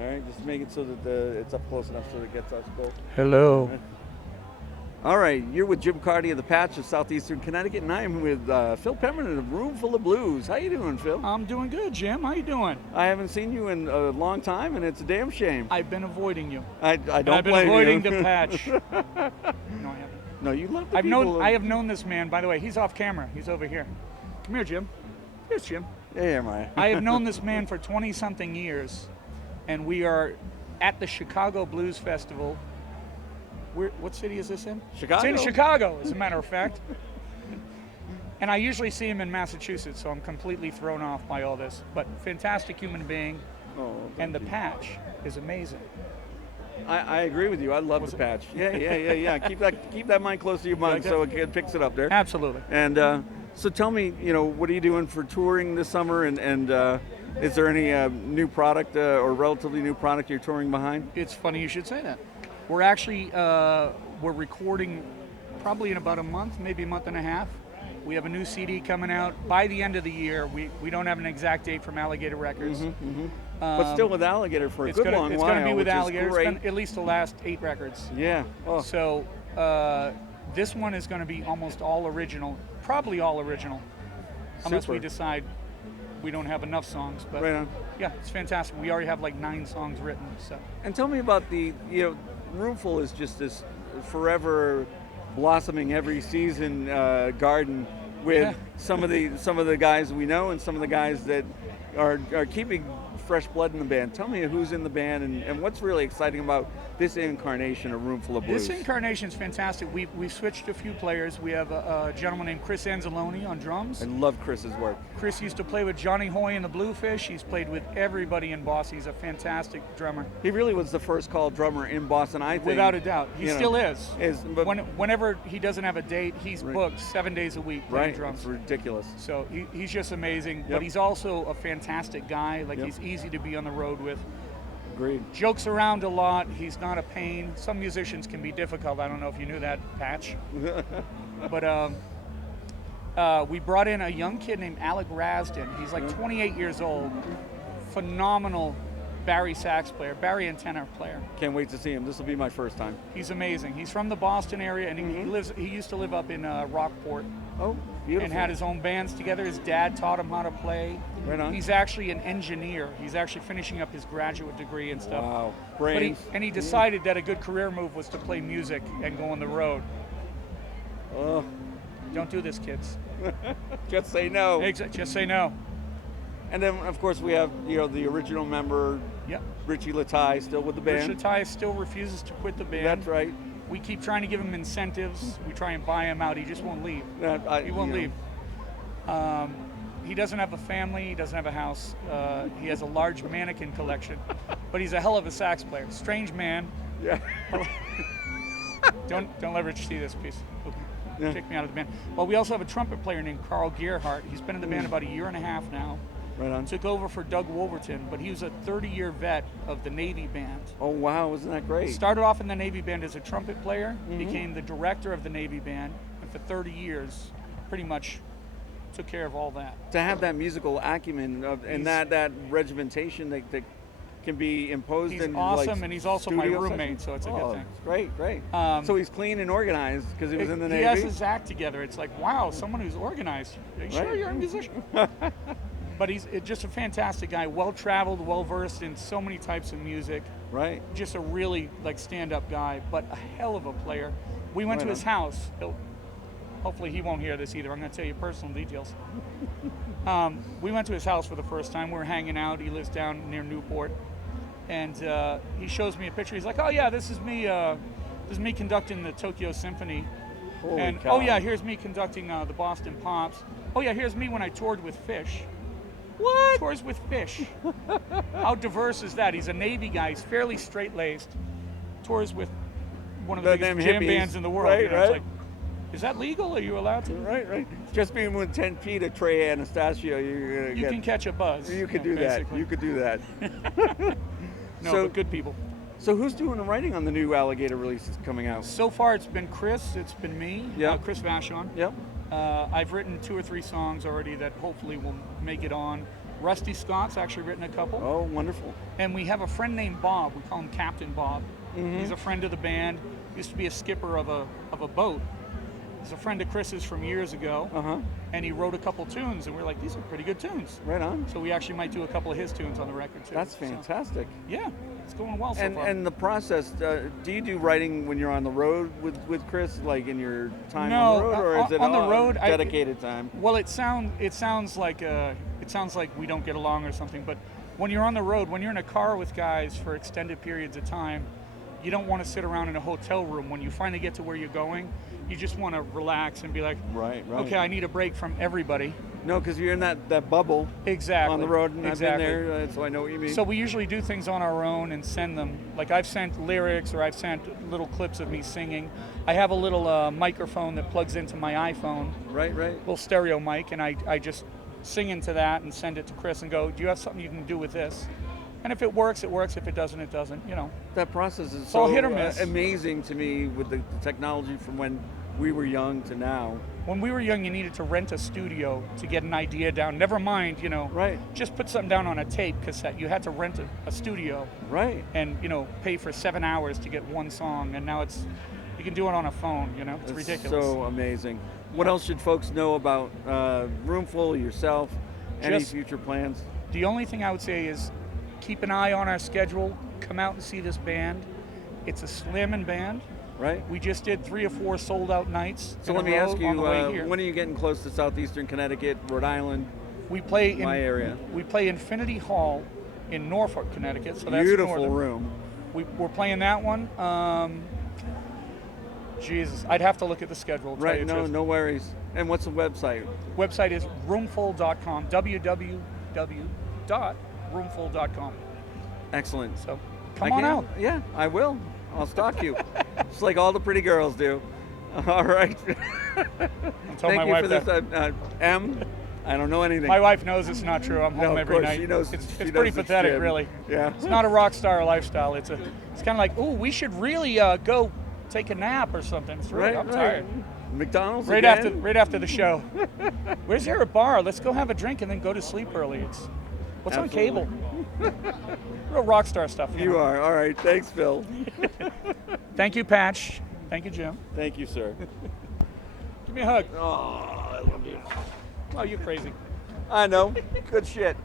All right, just make it so that it's up close enough so that it gets us both. Hello. All right, you're with Jim Carty of the Patch of Southeastern Connecticut, and I'm with Phil Pemberton of Room Full of Blues. How you doing, Phil? I'm doing good, Jim. How you doing? I haven't seen you in a long time, and it's a damn shame. I've been avoiding you. I don't I've been blame avoiding you. the patch. No, I haven't. No, you love the people. I have known this man. By the way, he's off camera. He's over here. Come here, Jim. Here's Jim. Yeah, Maya. I have known this man for 20-something years, and we are at the Chicago Blues Festival. What city is this in? Chicago. It's in Chicago, as a matter of fact. And I usually see him in Massachusetts, so I'm completely thrown off by all this. But fantastic human being, and the patch is amazing. I agree with you. I love the patch. Yeah. Keep that mic close to your mug so it picks it up there. Absolutely. And so tell me, what are you doing for touring this summer? And is there any new product or relatively new product you're touring behind? It's funny you should say that. We're actually we're recording probably in about a month, maybe a month and a half. We have a new CD coming out by the end of the year. We don't have an exact date from Alligator Records. But still with Alligator for a good long while. It's going to be with which Alligator. Is great. It's been at least the last 8 records. Yeah. Oh. So this one is going to be almost all original, probably all original, unless we decide we don't have enough songs. But right on. Yeah, it's fantastic. We already have like 9 songs written. So. And tell me about the Roomful is just this forever blossoming every season garden with some of the guys we know and some of the guys that are keeping fresh blood in the band. Tell me who's in the band and what's really exciting about this incarnation of Roomful of Blues. This incarnation is fantastic. We've switched a few players. We have a gentleman named Chris Anzalone on drums. I love Chris's work. Chris used to play with Johnny Hoy and the Bluefish. He's played with everybody in Boston. He's a fantastic drummer. He really was the first call drummer in Boston, I think. Without a doubt. He still is. But whenever he doesn't have a date, he's booked 7 days a week playing drums. It's ridiculous. So he's just amazing. But he's also a fantastic guy. He's easy to be on the road with. Agreed. Jokes around a lot. He's not a pain. Some musicians can be difficult. I don't know if you knew that, Patch. But we brought in a young kid named Alec Rasdin. He's like 28 years old. Phenomenal Barry sax player, Barry and tenor player. Can't wait to see him. This will be my first time. He's amazing. He's from the Boston area, and he used to live up in Rockport. Oh, beautiful. And had his own bands together. His dad taught him how to play. Right on. He's actually an engineer. He's actually finishing up his graduate degree and stuff. Wow. Brains. But he decided that a good career move was to play music and go on the road. Oh. Don't do this, kids. Just say no. Just say no. And then, of course, we have the original member, Richie Latai, still with the band. Richie Latai still refuses to quit the band. That's right. We keep trying to give him incentives. We try and buy him out. He just won't leave. He won't leave. He doesn't have a family. He doesn't have a house. He has a large mannequin collection. But he's a hell of a sax player. Strange man. Yeah. Don't let Rich see this piece. Kick me out of the band. Well, we also have a trumpet player named Carl Gerhardt. He's been in the band about a year and a half now. Right on. Took over for Doug Wolverton, but he was a 30-year vet of the Navy band. Oh, wow. Isn't that great? Started off in the Navy band as a trumpet player, became the director of the Navy band, and for 30 years pretty much took care of all that. To have that musical acumen and that regimentation that can be imposed he's in awesome, and he's also my roommate, so it's a good thing. Great. So he's clean and organized because he was in the Navy? He has his act together. It's like, wow, someone who's organized. Are you sure you're a musician? But he's just a fantastic guy, well-traveled, well-versed in so many types of music. Right. Just a really stand-up guy, but a hell of a player. We went to his house. Hopefully he won't hear this either. I'm going to tell you personal details. We went to his house for the first time. We were hanging out. He lives down near Newport. And he shows me a picture. He's like, oh, yeah, this is me conducting the Tokyo Symphony. Holy cow. Oh, yeah, here's me conducting the Boston Pops. Oh, yeah, here's me when I toured with Fish. What? Tours with Fish. How diverse is that? He's a Navy guy. He's fairly straight-laced. Tours with one of the biggest jam bands in the world. Right, It's like, is that legal? Are you allowed to? Right. Just being with 10 feet of Trey Anastasio, you can catch a buzz. You could do that. You could do that. But good people. So who's doing the writing on the new Alligator releases coming out? So far, it's been Chris. It's been me. Chris Vachon. Yep. I've written 2 or 3 songs already that hopefully will make it on. Rusty Scott's actually written a couple. Oh, wonderful. And we have a friend named Bob. We call him Captain Bob. He's a friend of the band. Used to be a skipper of a boat. He's a friend of Chris's from years ago. And he wrote a couple tunes, and we're like, these are pretty good tunes. Right on. So we actually might do a couple of his tunes on the record too. That's fantastic. So, yeah, it's going well so far. And the process, do you do writing when you're on the road with Chris, like in your time on the road, or is it on the road, dedicated time? Well, it sounds like we don't get along or something, but when you're on the road, when you're in a car with guys for extended periods of time, you don't want to sit around in a hotel room. When you finally get to where you're going, you just want to relax and be like, right. Okay, I need a break from everybody. No, because you're in that bubble. Exactly. On the road, and exactly. I've been there, so I know what you mean. So we usually do things on our own and send them. Like I've sent lyrics, or I've sent little clips of me singing. I have a little microphone that plugs into my iPhone. Right. Little stereo mic, and I just sing into that and send it to Chris and go, do you have something you can do with this? And if it works, it works. If it doesn't, it doesn't. That process is all so hit or miss. Amazing to me with the technology from when we were young to now. When we were young, you needed to rent a studio to get an idea down. Never mind, Right. just put something down on a tape cassette. You had to rent a studio. Right. And, pay for 7 hours to get one song. And now you can do it on a phone, It's ridiculous. So amazing. What else should folks know about Roomful, yourself, any future plans? The only thing I would say is keep an eye on our schedule. Come out and see this band. It's a slamming band. Right. We just did 3 or 4 sold out nights. So let me ask you, when are you getting close to southeastern Connecticut, Rhode Island? We play my area. We play Infinity Hall in Norfolk, Connecticut. So that's beautiful northern. room. We're playing that one. Jesus, I'd have to look at the schedule. Right. No worries. And what's the website? Website is roomful.com. www.roomful.com. Excellent. So come on out. Yeah, I will. I'll stalk you. Just like all the pretty girls do. All right. Thank you for this. M, I don't know anything. My wife knows it's not true. I'm home every night. She knows. It's pretty pathetic, really. Yeah. It's not a rock star lifestyle. It's kind of like, ooh, we should really go take a nap or something. It's really, I'm tired. McDonald's right again? right after the show. Where's here a bar? Let's go have a drink and then go to sleep early. What's Absolutely. on cable? Real rock star stuff. You are. All right. Thanks, Phil. Thank you, Patch. Thank you, Jim. Thank you, sir. Give me a hug. Oh, I love you. Oh, you're crazy. I know. Good shit.